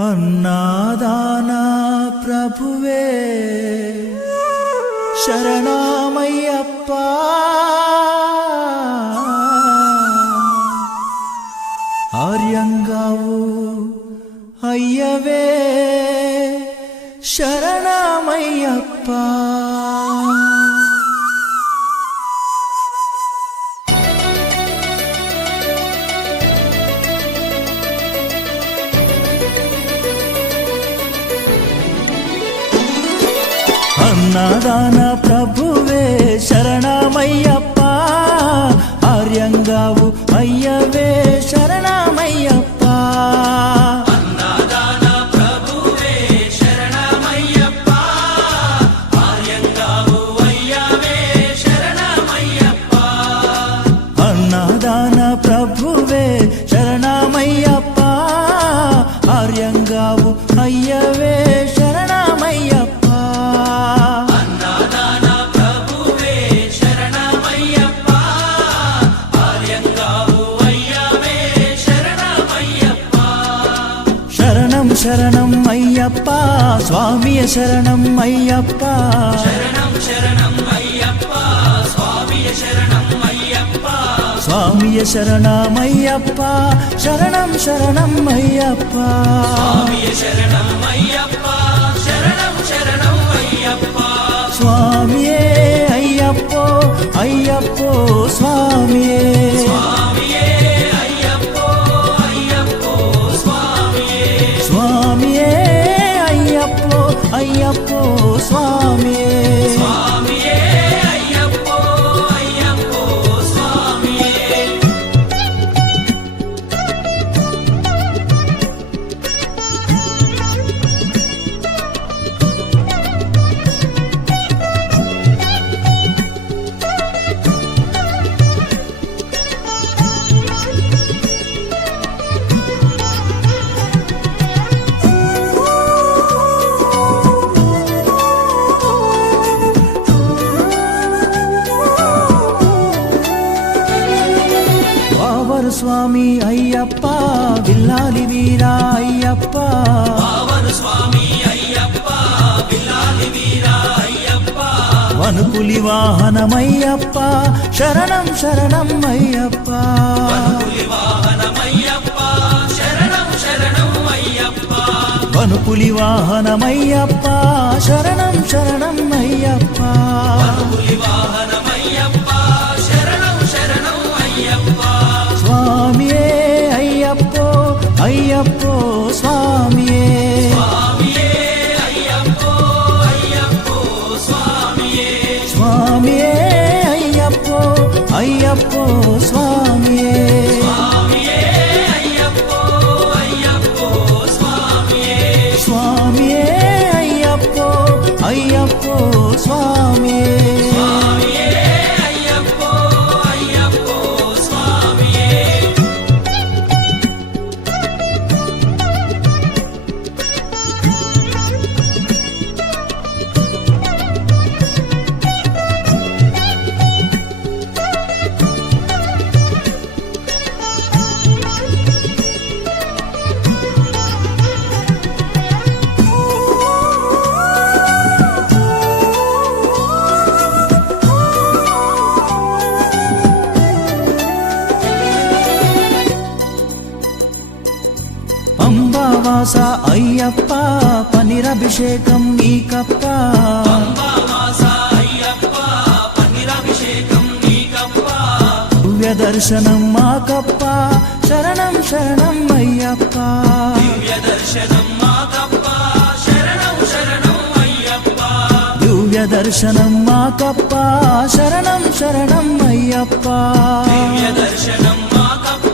అన్నాదాన ప్రభువే శరణమయ్యప్ప ఆర్యంగావు అయ్యవే శరణమయ్యప్ప అన్నదాన ప్రభువే శరణమయ్యప్ప ఆర్యంగావు అయ్యవే శరణమయ్యప్ప అన్నదాన ప్రభువే శరణమయ్యప్ప ఆర్యంగావు అయ్యవే శరణమయ్యప్ప అన్నదాన ప్రభువే శరణమయ్యప్ప ఆర్యంగావు అయ్యవే శరణమయ్యప్ప శరణం అయ్యప్ప స్వామియ శరణం అయ్యప్ప శరణం శరణం అయ్యప్ప స్వామియ శరణం అయ్యప్ప స్వామియ శరణమయ్యప్ప శరణం శరణం అయ్యప్ప స్వామియ శరణం అయ్యప్ప శరణం శరణం అయ్యప్ప స్వామియే అయ్యప్పో అయ్యప్పో స్వామియే స్వామియే అయ్యప్పో అయ్యప్పో స్వామియే స్వామియే అయ్యప్పో అయ్యప్పో స్వామియే స్వామియే అయ్యప్పో అయ్యప్పో స్వామియే స్వామి అయ్యప్ప విల్లాలి వీరా అయ్యప్ప పావన స్వామి అయ్యప్ప విల్లాలి వీరా అయ్యప్ప వనుపులి వాహనమయ్యప్ప శరణం శరణం అయ్యప్ప వనుపులి వాహనమయ్యప్ప శరణం శరణం అయ్యప్ప వనుపులి వాహనమయ్యప్ప శరణం శరణం అయ్యప్ప వనుపులి వాహనమయ్యప్ప శరణం శరణం అయ్యప్ప స్వామియే అయ్యప్పో అయ్యప్పో స్వామియే స్వామియే అయ్యప్పో అయ్యప్పో స్వామియే స్వామియే అయ్యప్పో అయ్యప్పో స్వామియే స్వామియే అయ్యప్పో అయ్యప్పో స్వామియే స్వామియే అయ్యప్పో అయ్యప్పో స్వామియే స్వామియే అయ్యప్పో అయ్యప్పో స్వామియే పంబావాస అయ్యప్ప పనిరభిషేకం నీకప్ప పంబావాస అయ్యప్ప పన్నీరాభిషేకం నీకప్ప దివ్య దర్శనం మాకప్ప శరణం శరణం అయ్యప్ప దివ్య దర్శనం మాకప్ప శరణం శరణం అయ్యప్ప దివ్య దర్శనం మాకప్ప శరణం శరణం అయ్యప్ప దివ్య దర్శనం మాకప్ప